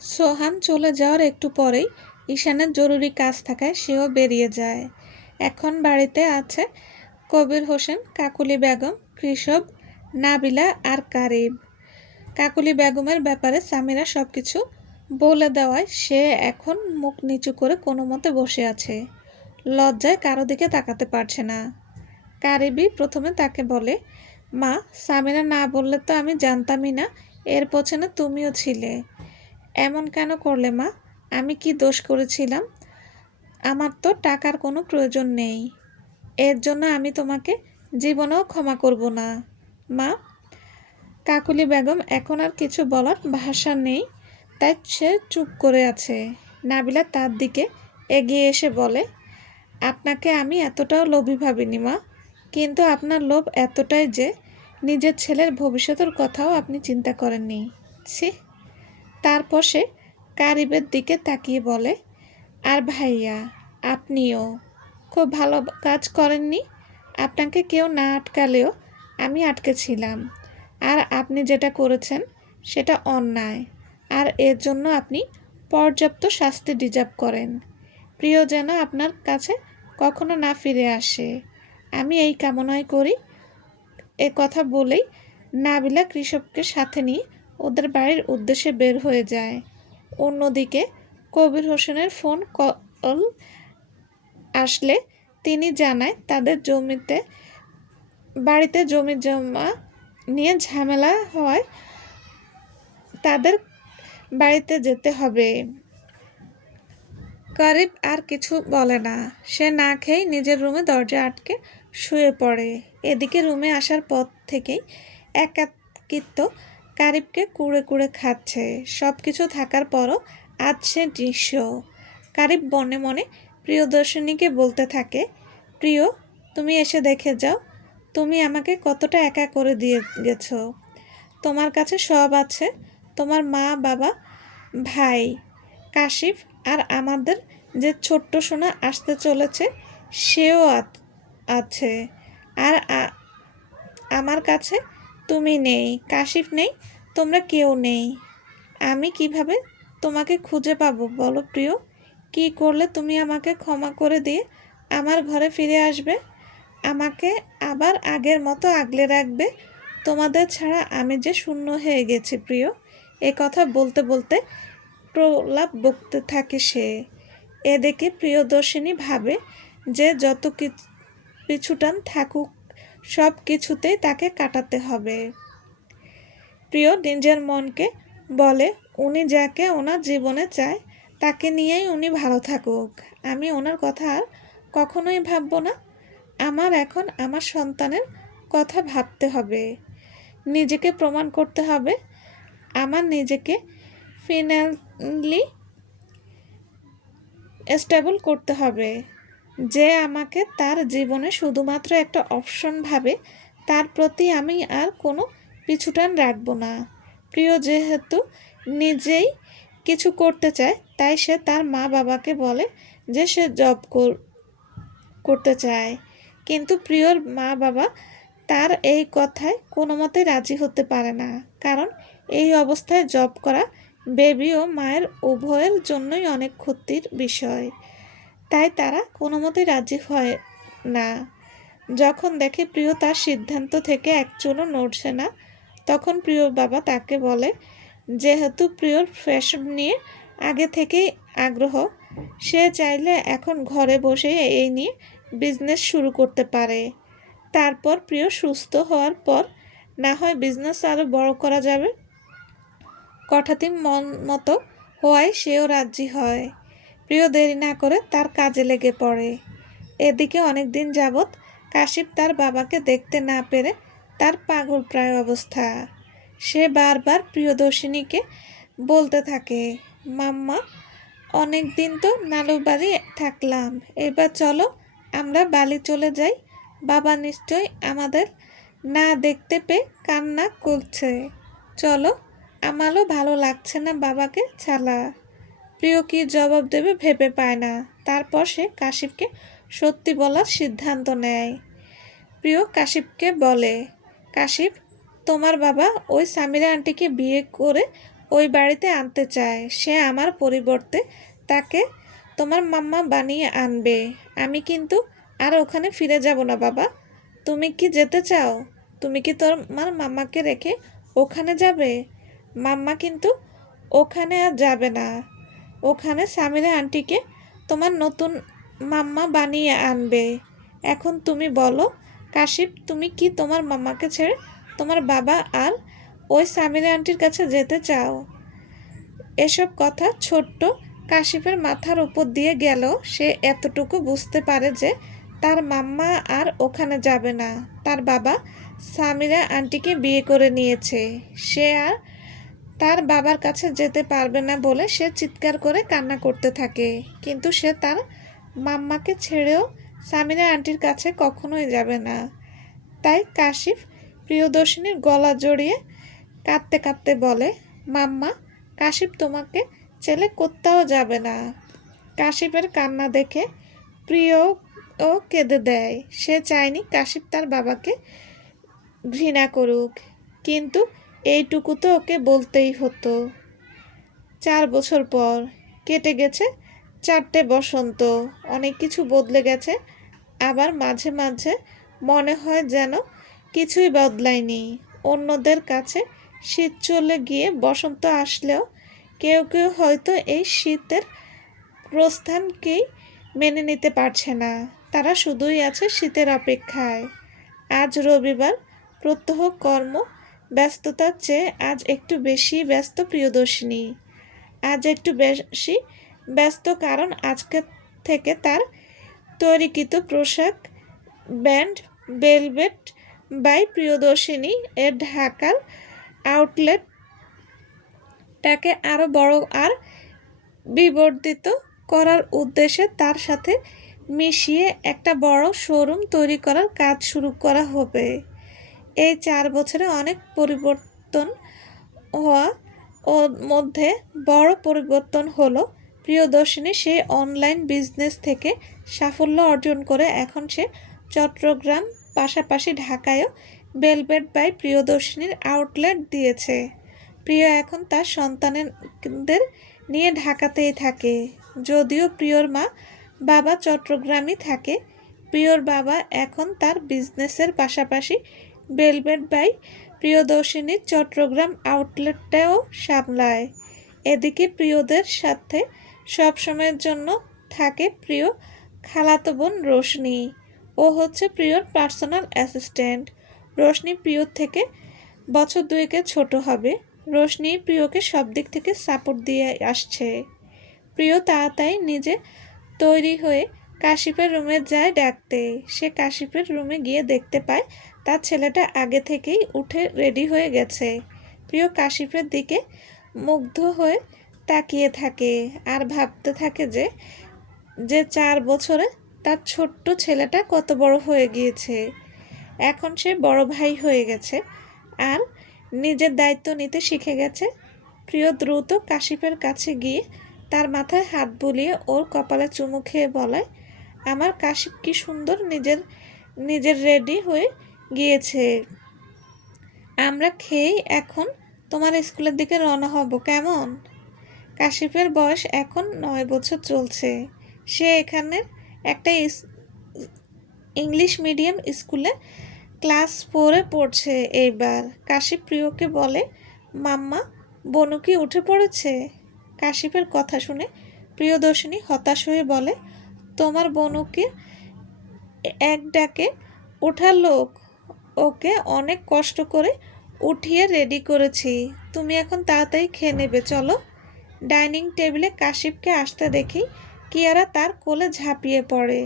সোহান চলে যাওয়ার একটু পরেই ঈশানের জরুরি কাজ থাকায় সেও বেরিয়ে যায়। এখন বাড়িতে আছে কবির হোসেন, কাকুলি বেগম, কৃষব, নাবিলা আর কারিব। কাকুলি বেগমের ব্যাপারে সামিরা সব কিছু বলে দেওয়ায় সে এখন মুখ নিচু করে কোনো মতে বসে আছে। লজ্জায় কারো দিকে তাকাতে পারছে না। কারিবি প্রথমে তাকে বলে, মা, সামিরা না বললে তো আমি জানতামই না এর পেছনে তুমিও ছিলে। এমন কেন করলে মা? আমি কি দোষ করেছিলাম? আমার তো টাকার কোনো প্রয়োজন নেই। এর জন্য আমি তোমাকে জীবনেও ক্ষমা করব না মা। কাকুলি বেগম এখন আর কিছু বলার ভাষা নেই, তাই সে চুপ করে আছে। নাবিলা তার দিকে এগিয়ে এসে বলে, আপনাকে আমি এতটাও লোভী ভাবিনি মা, কিন্তু আপনার লোভ এতটাই যে নিজের ছেলের ভবিষ্যতের কথাও আপনি চিন্তা করেননি। ছি। তারপর সে কারিবের দিকে তাকিয়ে বলে, আর ভাইয়া, আপনিও খুব ভালো কাজ করেননি। আপনাকে কেউ না আটকালেও আমি আটকেছিলাম। আর আপনি যেটা করেছেন সেটা অন্যায়, আর এর জন্য আপনি পর্যাপ্ত শাস্তি ডিজার্ভ করেন। প্রিয় যেন আপনার কাছে কখনো না ফিরে আসে, আমি এই কামনাই করি। এ কথা বলেই নাবিলা কৃষককে সাথে নিয়ে ওদের বাড়ির উদ্দেশ্যে বের হয়ে যায়। অন্যদিকে কবির হোসেনের ফোন কল আসলে তিনি জানায় তাদের বাড়িতে জমি জমা নিয়ে ঝামেলা হওয়ায় তাদের বাড়িতে যেতে হবে। কারিব আর কিছু বলে না। সে না খেয়েই নিজের রুমে দরজা আটকে শুয়ে পড়ে। এদিকে রুমে আসার পর থেকেই একাকিত্ব কারিবকে কুড়ে কুড়ে খাচ্ছে। সব কিছু থাকার পরও আজ সে নিঃস্ব। কারিব মনে মনে প্রিয়দর্শিনীকে বলতে থাকে, প্রিয়, তুমি এসে দেখে যাও তুমি আমাকে কতটা একা করে দিয়ে গেছো। তোমার কাছে সব আছে, তোমার মা, বাবা, ভাই কাশিফ, আর আমাদের যে ছোট্ট সোনা আসতে চলেছে সেও আছে। আর আমার কাছে তুমি নেই, কাশিফ নেই, তোমরা কেউ নেই। আমি কিভাবে তোমাকে খুঁজে পাবো বলো প্রিয়? কি করলে তুমি আমাকে ক্ষমা করে দিয়ে আমার ঘরে ফিরে আসবে, আমাকে আবার আগের মতো আগলে রাখবে? তোমাদের ছাড়া আমি যে শূন্য হয়ে গেছি প্রিয়। এ কথা বলতে বলতে প্রলাপ বকতে থাকে সে। এদিকে প্রিয়দর্শিনী ভাবে যে যত পিছুটান থাকুক সব কিছুতেই তাকে কাটাতে হবে। প্রিয় নিজের মনকে বলে, উনি যাকে ওনার জীবনে চায় তাকে নিয়েই উনি ভালো থাকুক। আমি ওনার কথা আর কখনোই ভাববো না। আমার এখন আমার সন্তানের কথা ভাবতে হবে, নিজেকে প্রমাণ করতে হবে, আমার নিজেকে ফিনালি স্টেবল করতে হবে। যে আমাকে তার জীবনে শুধুমাত্র একটা অপশন ভাবে তার প্রতি আমি আর কোনো পিছুটান রাখবো না। প্রিয় যেহেতু নিজেই কিছু করতে চায় তাই সে তার মা বাবাকে বলে যে সে জব করতে চায়, কিন্তু প্রিয়র মা বাবা তার এই কথায় কোনো মতে রাজি হতে পারে না, কারণ এই অবস্থায় জব করা বেবি ও মায়ের উভয়ের জন্যই অনেক ক্ষতির বিষয়। তাই তারা কোনো মতে রাজি হয় না। যখন দেখে প্রিয় তার সিদ্ধান্ত থেকে এক চুলও নড়ছে না, তখন প্রিয়র বাবা তাকে বলে, যেহেতু প্রিয়র ফ্যাশন নিয়ে আগে থেকেই আগ্রহ, সে চাইলে এখন ঘরে বসে এই নিয়ে বিজনেস শুরু করতে পারে। তারপর প্রিয় সুস্থ হওয়ার পর না হয় বিজনেস আরও বড় করা যাবে। কথাটি মন মতো হওয়ায় সেও রাজি হয়। প্রিয় দেরি না করে তার কাজে লেগে পড়ে। এদিকে অনেক দিন যাবৎ কাশিফ তার বাবাকে দেখতে না পেরে তার পাগল প্রায় অবস্থা। সে বারবার প্রিয়দর্শিনীকে বলতে থাকে, মাম্মা, অনেক দিন তো নালুবাড়ি থাকলাম, এবার চলো আমরা বালি চলে যাই। বাবা নিশ্চয়ই আমাদের না দেখতে পেয়ে কান্না করছে। চলো, আমারও ভালো লাগছে না বাবাকে ছাড়া। প্রিয় কী জবাব দেবে ভেবে পায় না। তারপর সে কাশিফকে সত্যি বলার সিদ্ধান্ত নেয়। প্রিয় কাশিফকে বলে, কাশিফ, তোমার বাবা ওই সামিরা আন্টিকে বিয়ে করে ওই বাড়িতে আনতে চায়। সে আমার পরিবর্তে তাকে তোমার মাম্মা বানিয়ে আনবে। আমি কিন্তু আর ওখানে ফিরে যাব না বাবা। তুমি কি যেতে চাও? তুমি কি তোমার মাম্মাকে রেখে ওখানে যাবে? মাম্মা কিন্তু ওখানে আর যাবে না। ওখানে সামিরা আন্টিকে তোমার নতুন মাম্মা বানিয়ে আনবে। এখন তুমি বলো কাশিপ, তুমি কি তোমার মাম্মাকে ছেড়ে তোমার বাবা আর ওই সামিরা আন্টির কাছে যেতে চাও? এসব কথা ছোট্ট কাশিফের মাথার উপর দিয়ে গেল। সে এতটুকু বুঝতে পারে যে তার মাম্মা আর ওখানে যাবে না। তার বাবা সামিরা আন্টিকে বিয়ে করে নিয়েছে। সে আর তার বাবার কাছে যেতে পারবে না বলে সে চিৎকার করে কান্না করতে থাকে। কিন্তু সে তার মাম্মাকে ছেড়েও সামিরা আন্টির কাছে কখনোই যাবে না। তাই কাশিফ প্রিয়দর্শিনীর গলা জড়িয়ে কাঁদতে কাঁদতে বলে, মাম্মা, কাশিফ তোমাকে ছেলে কোথাও যাবে না। কাশিফের কান্না দেখে প্রিয়ও কেঁদে দেয়। সে চায়নি কাশিফ তার বাবাকে ঘৃণা করুক, কিন্তু এইটুকু তো ওকে বলতেই হতো। 4 বছর পর কেটে গেছে 4টে বসন্ত। অনেক কিছু বদলে গেছে, আবার মাঝে মাঝে মনে হয় যেন কিছুই বদলায়নি। অন্যদের কাছে শীত চলে গিয়ে বসন্ত আসলেও কেউ কেউ হয়তো এই শীতের প্রস্থানকেই মেনে নিতে পারছে না। তারা শুধুই আছে শীতের অপেক্ষায়। আজ রবিবার, প্রত্যহ কর্ম ব্যস্ততার চেয়ে আজ একটু বেশি ব্যস্ত প্রিয়দর্শিনী। আজ একটু বেশি ব্যস্ত কারণ আজকে থেকে তার তৈরিকৃত পোশাক ব্র্যান্ড ভেলভেট বাই প্রিয়দর্শিনী এর ঢাকার আউটলেটটাকে আরও বড় আর বিবর্ধিত করার উদ্দেশ্যে তার সাথে মিশিয়ে একটা বড় শোরুম তৈরি করার কাজ শুরু করা হবে। এই 4 বছরে অনেক পরিবর্তন হওয়া ওর মধ্যে বড় পরিবর্তন হলো প্রিয়দর্শিনী সেই অনলাইন বিজনেস থেকে সাফল্য অর্জন করে এখন সে চট্টগ্রাম পাশাপাশি ঢাকায়ও ভেলভেট বাই প্রিয়দর্শিনীর আউটলেট দিয়েছে। প্রিয় এখন তার সন্তানদের নিয়ে ঢাকাতেই থাকে। যদিও প্রিয়র মা বাবা চট্টগ্রামই থাকে, প্রিয়র বাবা এখন তার বিজনেসের পাশাপাশি ভেলভেট বাই প্রিয়দর্শিনীর চট্টগ্রাম আউটলেটটাও সামলায়। এদিকে প্রিয়দের সাথে সবসময়ের জন্য থাকে প্রিয় খালাতো বোন রোশনি। ও হচ্ছে প্রিয়র পার্সোনাল অ্যাসিস্ট্যান্ট। রোশনি প্রিয়র থেকে বছর 2 ছোট হবে। রোশনি প্রিয়কে সব দিক থেকে সাপোর্ট দিয়ে আসছে। প্রিয় তাড়াতাড়ি নিজে তৈরি হয়ে কাশিফের রুমে যায় ডাকতে। সে কাশিফের রুমে গিয়ে দেখতে পায় তার ছেলেটা আগে থেকেই উঠে রেডি হয়ে গেছে। প্রিয় কাশিফের দিকে মুগ্ধ হয়ে তাকিয়ে থাকে আর ভাবতে থাকে যে 4 বছরে তার ছোট্ট ছেলেটা কত বড় হয়ে গিয়েছে। এখন সে বড় ভাই হয়ে গেছে আর নিজের দায়িত্ব নিতে শিখে গেছে। প্রিয় দ্রুত কাশিফের কাছে গিয়ে তার মাথায় হাত বুলিয়ে ওর কপালে চুমু খেয়ে বলে, আমার কাশিফ কি সুন্দর নিজের রেডি হয়ে গিয়েছে। আমরা খেয়েই এখন তোমার স্কুলের দিকে রওনা হব, কেমন? কাশিফের বয়স এখন 9 বছর চলছে। সে এখানের একটা ইংলিশ মিডিয়াম স্কুলে ক্লাস 4-এ পড়ছে এইবার। কাশিফ প্রিয়কে বলে, মাম্মা, বনু কি উঠে পড়েছে? কাশিফের কথা শুনে প্রিয়দর্শিনী হতাশ হয়ে বলে, তোমার বনুকে এক ডাকে ওঠার লোক, ওকে অনেক কষ্ট করে উঠিয়ে রেডি করেছি। তুমি এখন তাড়াতাড়ি খেয়ে নেবে, চলো। ডাইনিং টেবিলে কাশিফকে আসতে দেখি কিয়ারা তার কোলে ঝাঁপিয়ে পড়ে।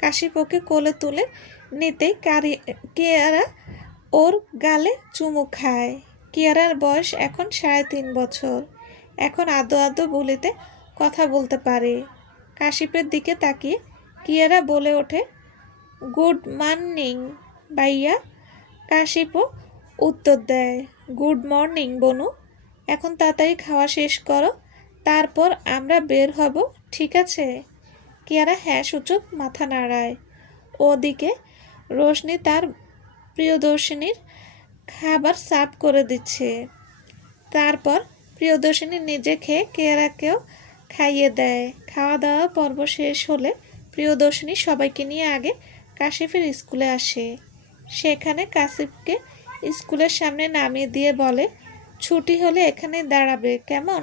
কাশিফ ওকে কোলে তুলে নিতেই কিয়ারা ওর গালে চুমু খায়। কিয়ারার বয়স এখন 3.5 বছর। এখন আদো আদো বলিতে কথা বলতে পারে। কাশিফের দিকে তাকিয়ে কিয়ারা বলে ওঠে, গুড মর্নিং ভাইয়া। কাশিফও উত্তর দেয়, গুড মর্নিং বনু। এখন তাড়াতাড়ি খাওয়া শেষ করো, তারপর আমরা বের হব, ঠিক আছে? কিয়ারা হ্যাঁ সূচক মাথা নাড়ায়। ওদিকে রোশনি তার প্রিয়দর্শিনীর খাবার সার্ভ করে দিচ্ছে। তারপর প্রিয়দর্শিনী নিজে খেয়ে কেয়ারাকেও খাইয়ে দেয়। খাওয়া দাওয়া পর্ব শেষ হলে প্রিয়দর্শিনী সবাইকে নিয়ে আগে কাশিফের স্কুলে আসে। সেখানে কাশিফকে স্কুলের সামনে নামিয়ে দিয়ে বলে, ছুটি হলে এখানেই দাঁড়াবে, কেমন?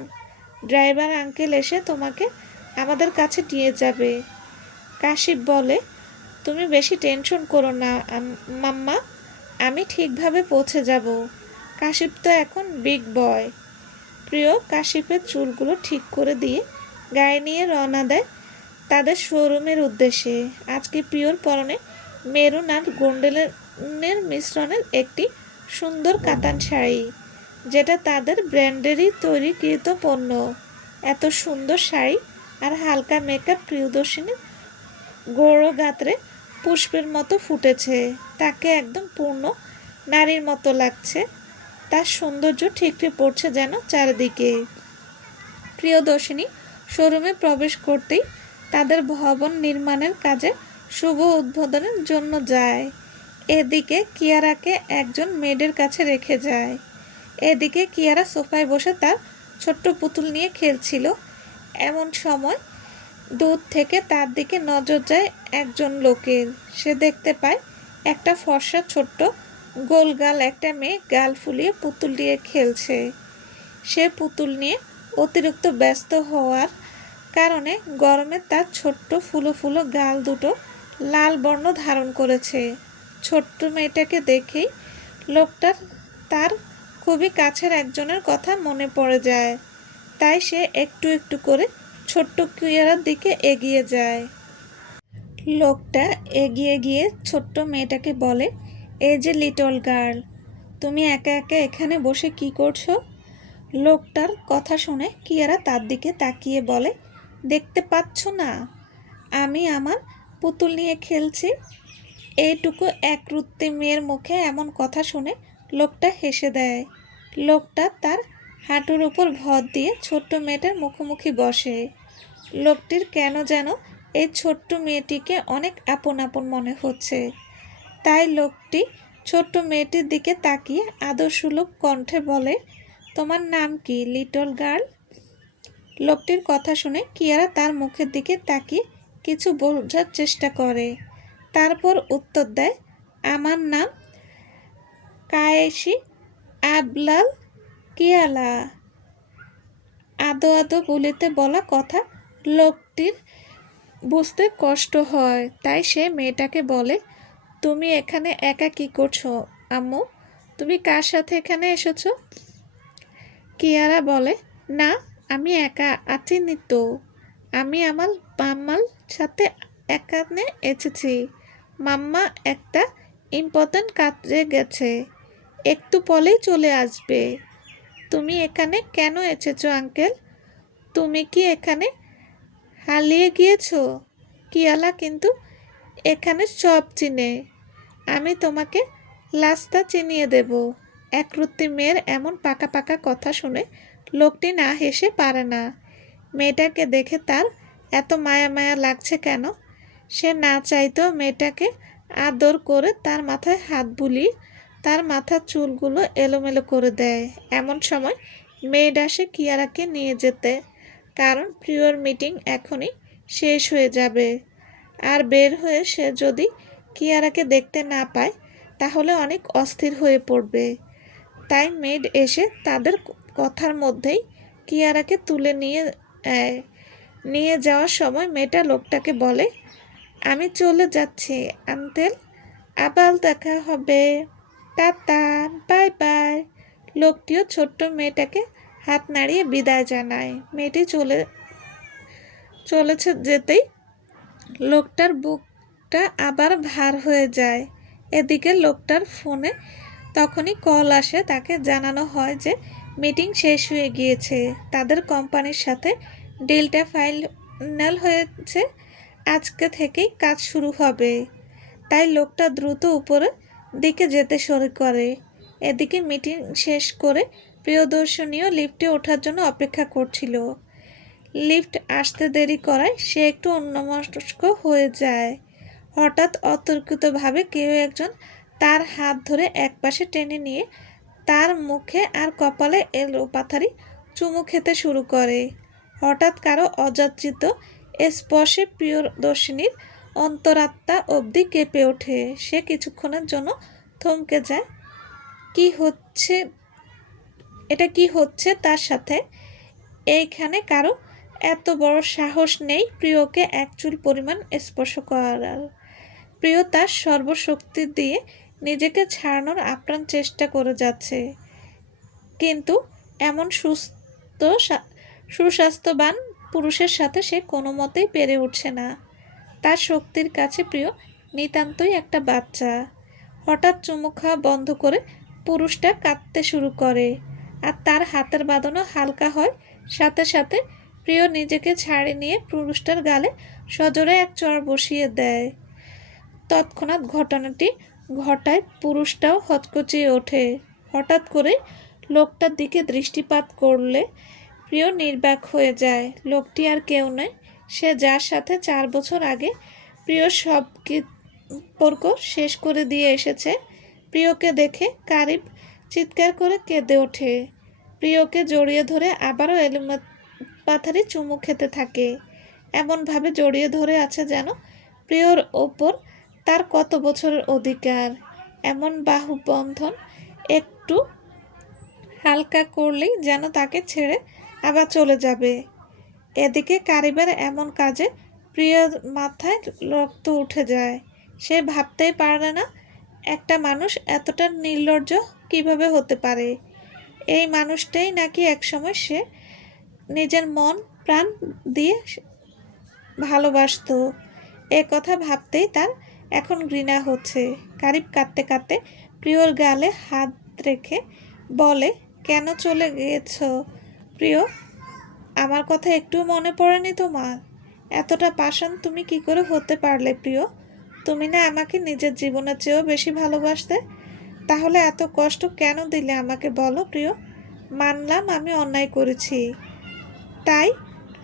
ড্রাইভার আঙ্কেল এসে তোমাকে আমাদের কাছে নিয়ে যাবে। কাশিফ বলে, তুমি বেশি টেনশন করো না মাম্মা, আমি ঠিকভাবে পৌঁছে যাব। কাশিফ তো এখন বিগ বয়। প্রিয় কাশিফের চুলগুলো ঠিক করে দিয়ে গায়ে নিয়ে রওনা দেয় তাদের শোরুমের উদ্দেশ্যে। আজকে প্রিয়র পরনে মেরুন আর গোল্ডেনের মিশ্রণের একটি সুন্দর কাতান শাড়ি, যেটা তাদের ব্র্যান্ডেরই তৈরিকৃত পণ্য। এত সুন্দর শাড়ি আর হালকা মেকআপ প্রিয়দর্শিনীর গৌর গাত্রে পুষ্পের মতো ফুটেছে। তাকে একদম পূর্ণ নারীর মতো লাগছে। তার সৌন্দর্য ঠিকরে পড়ছে যেন চারিদিকে। প্রিয়দর্শিনী শোরুমে প্রবেশ করতেই তাদের ভবন নির্মাণের কাজে শুভ উদ্বোধনের জন্য যায়। এদিকে কিয়ারাকে একজন মেয়েদের কাছে রেখে যায়। এদিকে কিয়ারা সোফায় বসে তার ছোট্ট পুতুল নিয়ে খেলছিল। এমন সময় দূর থেকে তার দিকে নজর যায় একজন লোকের। সে দেখতে পায় একটা ফর্সা ছোট্ট গোলগাল একটা মেয়ে গাল ফুলিয়ে পুতুল দিয়ে খেলছে। সে পুতুল নিয়ে অতিরিক্ত ব্যস্ত হওয়ার কারণে গরমে তার ছোট্ট ফুলো ফুলো গাল দুটো লাল বর্ণ ধারণ করেছে। ছোট্ট মেয়েটাকে দেখেই লোকটার তার খুবই কাছের একজনের কথা মনে পড়ে যায়। তাই সে একটু একটু করে ছোট্ট কিয়ারার দিকে এগিয়ে যায়। লোকটা এগিয়ে গিয়ে ছোট্ট মেয়েটাকে বলে, এই যে লিটল গার্ল, তুমি একা একা এখানে বসে কি করছো? লোকটার কথা শুনে কিয়ারা তার দিকে তাকিয়ে বলে, দেখতে পাচ্ছ না আমি আমার পুতুল নিয়ে খেলছি? এইটুকু একরুত্তি মেয়ের মুখে এমন কথা শুনে লোকটা হেসে দেয়। লোকটা তার হাঁটুর উপর ভর দিয়ে ছোট্ট মেয়েটার মুখোমুখি বসে। লোকটির কেন যেন এই ছোট্ট মেয়েটিকে অনেক আপন আপন মনে হচ্ছে। তাই লোকটি ছোট্ট মেয়েটির দিকে তাকিয়ে আদরসুলভ কণ্ঠে বলে, তোমার নাম কি লিটল গার্ল? লোকটির কথা শুনে কিয়ারা তার মুখের দিকে তাকিয়ে কিছু বোঝার চেষ্টা করে। তারপর উত্তর দেয়, আমার নাম কায়েশি আবলাল কিয়ালা। আদো আদো বলিতে বলা কথা লোকটির বুঝতে কষ্ট হয়। তাই সে মেয়েটাকে বলে, তুমি এখানে একা কি করছো আম্মু? তুমি কার সাথে এখানে এসেছো? কিয়ারা বলে, না আমি একা আছি নি তো, আমি আমার মাম্মার সাথে এখানে এসেছি। মাম্মা একটা ইম্পর্ট্যান্ট কাজে গেছে, একটু পরেই চলে আসবে। তুমি এখানে কেন এসেছো আঙ্কেল? তুমি কি এখানে হারিয়ে গিয়েছো? কিয়ালা কিন্তু এখানে সব চিনে, আমি তোমাকে রাস্তা চিনিয়ে দেব। একরত্তি মেয়ের এমন পাকা পাকা কথা শুনে লোকটি না হেসে পারে না। মেয়েটাকে দেখে তার এত মায়া মায়া লাগছে কেন? সে না চাইতেও মেয়েটাকে আদর করে তার মাথায় হাত বুলিয়ে তার মাথার চুলগুলো এলোমেলো করে দেয়। এমন সময় মেয়েড আসে কিয়ারাকে নিয়ে যেতে, কারণ প্রিয়র মিটিং এখনই শেষ হয়ে যাবে। আর বের হয়ে সে যদি কিয়ারাকে দেখতে না পায় তাহলে অনেক অস্থির হয়ে পড়বে। তাই মেড এসে তাদের কথার মধ্যেই কিয়ারাকে তুলে নিয়ে যাওয়ার সময় মেয়েটা লোকটাকে বলে, আমি চলে যাচ্ছি আঙ্কেল, আবার দেখা হবে, টাটা, বাই বাই। লোকটিও ছোট্ট মেয়েটাকে হাত নাড়িয়ে বিদায় জানায়। মেয়েটি চলেছে যেতেই লোকটার বুকটা আবার ভার হয়ে যায়। এদিকে লোকটার ফোনে তখনই কল আসে, তাকে জানানো হয় যে মিটিং শেষ হয়ে গিয়েছে, তাদের কোম্পানির সাথে ডিলটা ফাইনাল হয়েছে, আজকে থেকেই কাজ শুরু হবে। তাই লোকটা দ্রুত উপরের দিকে যেতে শুরু করে। এদিকে মিটিং শেষ করে প্রিয়দর্শনীয় লিফটে ওঠার জন্য অপেক্ষা করছিল। লিফট আসতে দেরি করায় সে একটু অন্যমনস্ক হয়ে যায়। হঠাৎ অতর্কিতভাবে কেউ একজন তার হাত ধরে একপাশে টেনে নিয়ে তার মুখে আর কপালে এলোপাথারি চুমু খেতে শুরু করে। হঠাৎ কারো অযাচিত স্পর্শে প্রিয়দর্শিনীর অন্তরাত্মা অবধি কেঁপে ওঠে। সে কিছুক্ষণের জন্য থমকে যায়। এটা কি হচ্ছে তার সাথে? এইখানে কারো এত বড় সাহস নেই প্রিয়কে এক চুল পরিমাণ স্পর্শ করার। প্রিয় তার সর্বশক্তি দিয়ে নিজেকে ছাড়ানোর আপ্রাণ চেষ্টা করে যাচ্ছে, কিন্তু এমন সুস্বাস্থ্যবান পুরুষের সাথে সে কোনো মতেই পেরে উঠছে না। তার শক্তির কাছে প্রিয় নিতান্তই একটা বাচ্চা। হঠাৎ চুমু খাওয়া বন্ধ করে পুরুষটা কাঁদতে শুরু করে, আর তার হাতের বাঁধনও হালকা হয়। সাথে সাথে প্রিয় নিজেকে ছাড়িয়ে নিয়ে পুরুষটার গালে সজোরে এক চড় বসিয়ে দেয়। তৎক্ষণাৎ ঘটনাটি ঘটায় পুরুষটাও হকচকিয়ে ওঠে। হঠাৎ করে লোকটার দিকে দৃষ্টিপাত করলে প্রিয় নির্বাক হয়ে যায়। লোকটি আর কেউ নয়, সে যার সাথে 4 বছর আগে প্রিয় সব সম্পর্ক শেষ করে দিয়ে এসেছে। প্রিয়কে দেখে কারিব চিৎকার করে কেঁদে ওঠে। প্রিয়কে জড়িয়ে ধরে আবারও এলোপাথারি চুমু খেতে থাকে। এমনভাবে জড়িয়ে ধরে আছে যেন প্রিয়র ওপর তার কত বছরের অধিকার। এমন বাহুবন্ধন একটু হালকা করলেই যেন তাকে ছেড়ে আবার চলে যাবে। এদিকে কারিবের এমন কাজে প্রিয়র মাথায় রক্ত উঠে যায়। সে ভাবতেই পারে না একটা মানুষ এতটা নির্লজ্জ কিভাবে হতে পারে। এই মানুষটাই নাকি একসময় সে নিজের মন প্রাণ দিয়ে ভালোবাসত। এ কথা ভাবতেই তার এখন ঘৃণা হচ্ছে। কারিব কাঁদতে কাঁদতে প্রিয়র গালে হাত রেখে বলে, কেন চলে গিয়েছ প্রিয়? আমার কথা একটু মনে পড়েনি তোমার? এতটা পাষাণ তুমি কি করে হতে পারলে প্রিয়? তুমি না আমাকে নিজের জীবনের চেয়েও বেশি ভালোবাসতে? তাহলে এত কষ্ট কেন দিলে আমাকে বলো প্রিয়? মানলাম আমি অন্যায় করেছি, তাই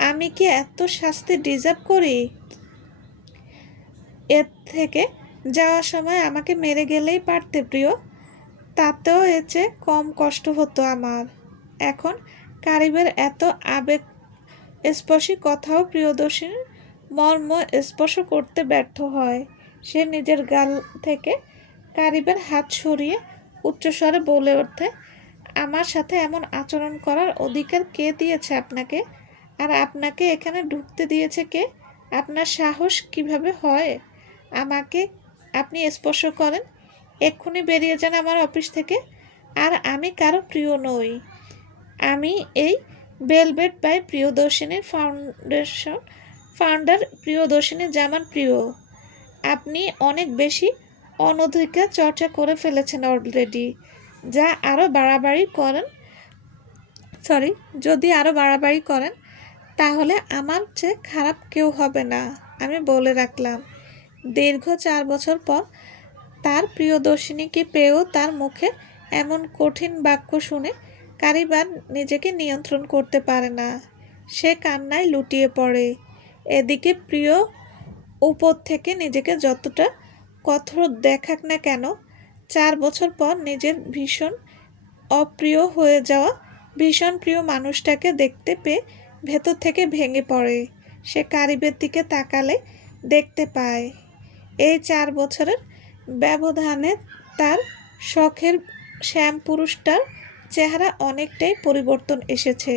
আমি কি এত শাস্তি ডিজার্ভ করি? এর থেকে যাওয়ার সময় আমাকে মেরে গেলেই পারতে প্রিয়, তাতেও এর চেয়ে কম কষ্ট হতো আমার। এখন কারিবের এত আবেগ স্পর্শী কথাও প্রিয়দর্শিনীর মর্ম স্পর্শ করতে ব্যর্থ হয়। সে নিজের গাল থেকে কারিবের হাত সরিয়ে উচ্চস্বরে বলে ওঠে, আমার সাথে এমন আচরণ করার অধিকার কে দিয়েছে আপনাকে? আর আপনাকে এখানে ঢুকতে দিয়েছে কে? আপনার সাহস কিভাবে হয় আমাকে আপনি স্পর্শ করেন? এক্ষুনি বেরিয়ে যান আমার অফিস থেকে। আর আমি কারো প্রিয় নই। আমি এই ভেলভেট বাই প্রিয়দর্শিনীর ফাউন্ডার প্রিয়দর্শিনী জামান প্রিয়। আপনি অনেক বেশি অনধিকার চর্চা করে ফেলেছেন অলরেডি। যা আরও বাড়াবাড়ি করেন যদি আরও বাড়াবাড়ি করেন তাহলে আমার চেয়ে খারাপ কেউ হবে না, আমি বলে রাখলাম। দীর্ঘ 4 বছর পর তার প্রিয়দর্শিনীকে পেয়েও তার মুখে এমন কঠিন বাক্য শুনে কারিবার নিজেকে নিয়ন্ত্রণ করতে পারে না। সে কান্নায় লুটিয়ে পড়ে। এদিকে প্রিয় উপর থেকে নিজেকে যতটা কঠোর দেখাক না কেন, 4 বছর পর নিজের ভীষণ অপ্রিয় হয়ে যাওয়া ভীষণ প্রিয় মানুষটাকে দেখতে পেয়ে ভেতর থেকে ভেঙে পড়ে। সে কারিবের দিকে তাকালে দেখতে পায় এই 4 বছরের ব্যবধানে তার শখের শ্যাম পুরুষটার চেহারা অনেকটাই পরিবর্তন এসেছে।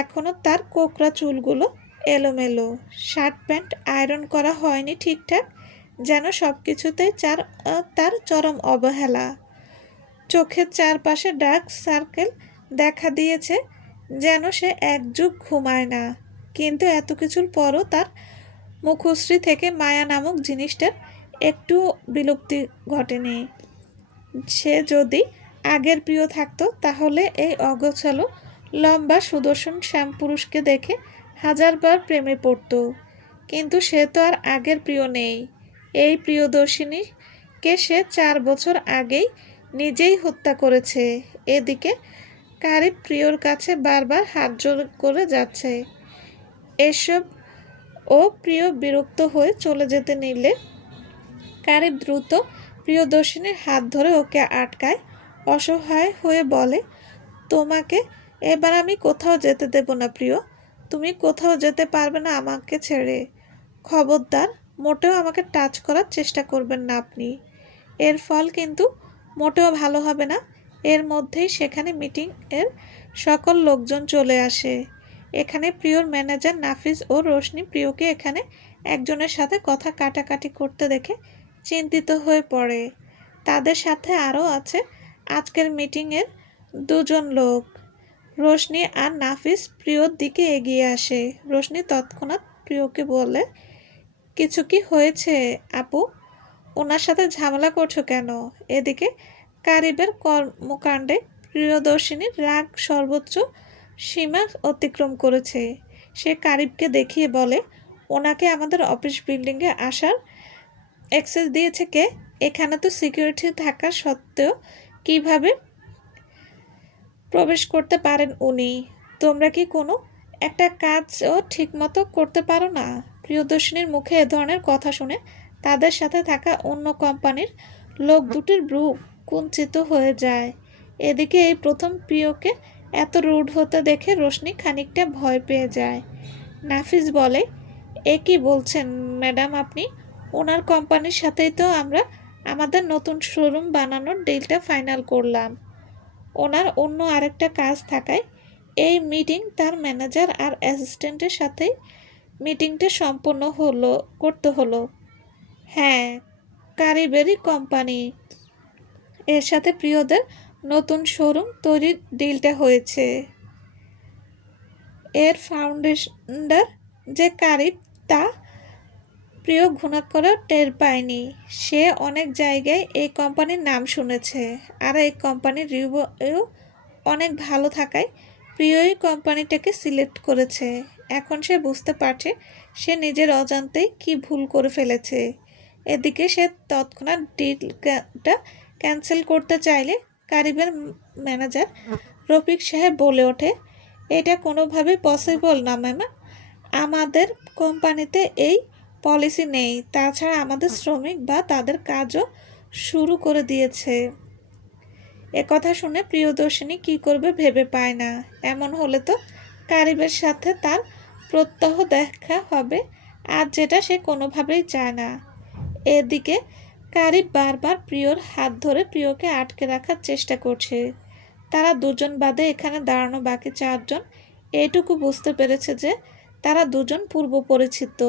এখনও তার কোকড়া চুলগুলো এলোমেলো, শার্ট প্যান্ট আয়রন করা হয়নি ঠিকঠাক, যেন সব কিছুতেই তার চরম অবহেলা। চোখের চারপাশে ডার্ক সার্কেল দেখা দিয়েছে, যেন সে এক যুগ ঘুমায় না। কিন্তু এত কিছুর পরও তার মুখশ্রী থেকে মায়া নামক জিনিসটার একটু বিলুপ্তি ঘটেনি। সে যদি আগের প্রিয় থাকতো তাহলে এই অগোছালো লম্বা সুদর্শন শ্যামপুরুষকে দেখে 1000 বার প্রেমে পড়ত। কিন্তু সে তো আর আগের প্রিয় নেই। এই প্রিয়দর্শিনীকে সে 4 বছর আগেই নিজেই হত্যা করেছে। এদিকে কারিব প্রিয়র কাছে বারবার হাত জোড় করে যাচ্ছে। এসব ও প্রিয় বিরক্ত হয়ে চলে যেতে নিলে কারিব দ্রুত প্রিয়দর্শিনীর হাত ধরে ওকে আটকায়, অসহায় হয়ে বলে, তোমাকে এবার আমি কোথাও যেতে দেব না প্রিয়। তুমি কোথাও যেতে পারবে না আমাকে ছেড়ে। খবরদার, মোটেও আমাকে টাচ করার চেষ্টা করবেন না আপনি। এর ফল কিন্তু মোটেও ভালো হবে না। এর মধ্যেই সেখানে মিটিংয়ের সকল লোকজন চলে আসে। এখানে প্রিয়র ম্যানেজার নাফিস ও রোশনি প্রিয়কে এখানে একজনের সাথে কথা কাটাকাটি করতে দেখে চিন্তিত হয়ে পড়ে। তাদের সাথে আরও আছে আজকের মিটিংয়ের দুজন লোক। রোশনি আর নাফিস প্রিয়র দিকে এগিয়ে আসে। রোশনি তৎক্ষণাৎ প্রিয়কে বলে, কিছু কি হয়েছে আপু? ওনার সাথে ঝামেলা করছো কেন? এদিকে কারিবের কর্মকাণ্ডে প্রিয়দর্শিনীর রাগ সর্বোচ্চ সীমা অতিক্রম করেছে। সে কারিবকে দেখিয়ে বলে, ওনাকে আমাদের অফিস বিল্ডিংয়ে আসার অ্যাক্সেস দিয়েছে কে? এখানে তো সিকিউরিটি থাকা সত্ত্বেও কিভাবে প্রবেশ করতে পারেন উনি? তোমরা কি কোনো একটা কাজও ঠিকমতো করতে পারো না? প্রিয়দর্শিনীর মুখে এ ধরনের কথা শুনে তাদের সাথে থাকা অন্য কোম্পানির লোক দুটির ভ্রু কুঞ্চিত হয়ে যায়। এদিকে এই প্রথম প্রিয়কে এত রুড হতে দেখে রোশনি খানিকটা ভয় পেয়ে যায়। নাফিস বলে, এ কি বলছেন ম্যাডাম আপনি? ওনার কোম্পানির সাথেই তো আমরা আমাদের নতুন শোরুম বানানোর ডিলটা ফাইনাল করলাম। ওনার অন্য আরেকটা কাজ থাকায় এই মিটিং তার ম্যানেজার আর অ্যাসিস্ট্যান্টের সাথেই মিটিংটা সম্পন্ন করতে হলো। হ্যাঁ, কারিবেরি কোম্পানি, এর সাথে প্রিয়দের নতুন শোরুম তৈরির ডিলটা হয়েছে। এর ফাউন্ডার যে কারিব, তা প্রিয় ঘুণাক্ষরেও টের পায়নি। সে অনেক জায়গায় এই কোম্পানির নাম শুনেছে, আর এই কোম্পানির রিভিউ অনেক ভালো থাকায় প্রিয়ই কোম্পানিটাকে সিলেক্ট করেছে। এখন সে বুঝতে পারছে সে নিজের অজান্তেই কি ভুল করে ফেলেছে। এদিকে সে তৎক্ষণাৎ ডিলটা ক্যান্সেল করতে চাইলে কারিবের ম্যানেজার রফিক সাহেব বলে ওঠে, এটা কোনোভাবেই পসিবল না ম্যাম। আমাদের কোম্পানিতে এই পলিসি নেই। তাছাড়া আমাদের শ্রমিক বা তাদের কাজও শুরু করে দিয়েছে। একথা শুনে প্রিয়দর্শিনী কী করবে ভেবে পায় না। এমন হলে তো কারিবের সাথে তার প্রত্যহ দেখা হবে, আর যেটা সে কোনোভাবেই চায় না। এদিকে কারিব বারবার প্রিয়র হাত ধরে প্রিয়কে আটকে রাখার চেষ্টা করছে। তারা দুজন বাদে এখানে দাঁড়ানো বাকি চারজন এইটুকু বুঝতে পেরেছে যে তারা দুজন পূর্ব পরিচিত,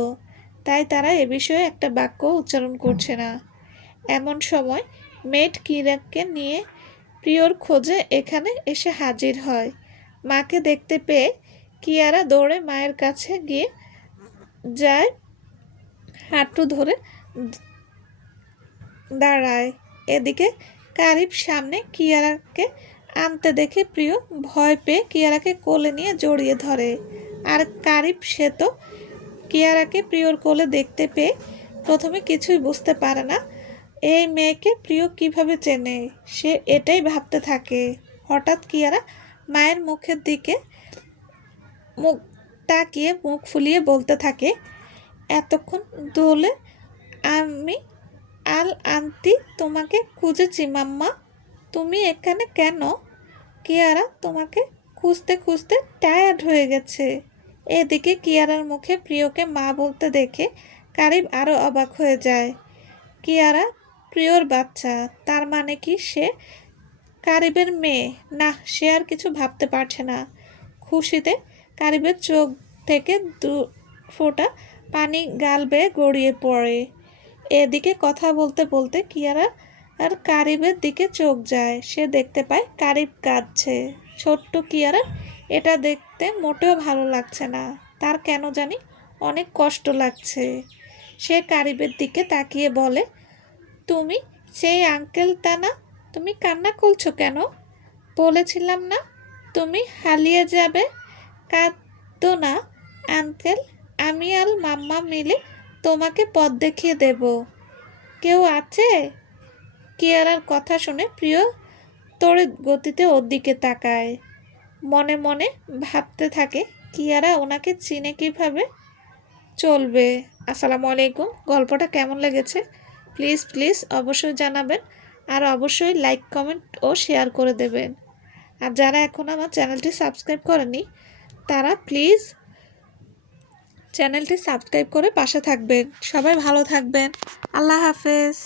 তাই তারা এ বিষয়ে একটা বাক্য উচ্চারণ করছে না। এমন সময় মেয়েট কিরাকে নিয়ে প্রিয়র খোঁজে এখানে এসে হাজির হয়। মাকে দেখতে পেয়ে কিয়ারা দৌড়ে মায়ের কাছে গিয়ে যায়, হাঁটু ধরে দাঁড়ায়। এদিকে কারিব সামনে কিয়ারাকে আনতে দেখে প্রিয় ভয় পেয়ে কিয়ারাকে কোলে নিয়ে জড়িয়ে ধরে। আর কারিব সে তো কিয়ারাকে প্রিয়র কোলে দেখতে পেয়ে প্রথমে কিছুই বুঝতে পারে না এই মেয়েকে প্রিয় কিভাবে চেনে। সে এটাই ভাবতে থাকে। হঠাৎ কিয়ারা মায়ের মুখের দিকে মুখ তাকিয়ে মুখ ফুলিয়ে বলতে থাকে, এতক্ষণ দোলে আমি আল আন্তি তোমাকে খুঁজেছি মাম্মা। তুমি এখানে কেন? কিয়ারা তোমাকে খুঁজতে খুঁজতে টায়ার্ড হয়ে গেছে। এদিকে কিয়ারার মুখে প্রিয়কে মা বলতে দেখে কারিব আরও অবাক হয়ে যায়। কিয়ারা প্রিয়র বাচ্চা, তার মানে কি সে কারিবের মেয়ে? না, সে আর কিছু ভাবতে পারছে না। খুশিতে কারিবের চোখ থেকে দু ফোঁটা পানি গাল বেয়ে গড়িয়ে পড়ে। এদিকে কথা বলতে বলতে কিয়ারা আর কারিবের দিকে চোখ যায়। সে দেখতে পায় কারিব কাঁদছে। ছোট্ট কিয়ারা এটা দেখতে মোটেও ভালো লাগছে না। তার কেন জানি অনেক কষ্ট লাগছে। সে কারিবের দিকে তাকিয়ে বলে, তুমি সেই আঙ্কেল তা না? তুমি কান্না করছো কেন? বলেছিলাম না তুমি হারিয়ে যাবে। কাঁদো না আঙ্কেল, আমি আর মাম্মা মিলে তোমাকে পথ দেখিয়ে দেব। কেউ আছে? কিয়ারার কথা শুনে প্রিয় তড়িৎ গতিতে ওর দিকে তাকায়। মনে মনে ভাবতে থাকে কিয়ারা ওনাকে চিনে কিভাবে। চলবে। আসসালামু আলাইকুম। গল্পটা কেমন লেগেছে প্লিজ প্লিজ অবশ্যই জানাবেন, আর অবশ্যই লাইক কমেন্ট ও শেয়ার করে দেবেন। আর যারা এখন আমার চ্যানেলটি সাবস্ক্রাইব করেনি তারা প্লিজ চ্যানেলটি সাবস্ক্রাইব করে পাশে থাকবেন। সবাই ভালো থাকবেন। আল্লাহ হাফেজ।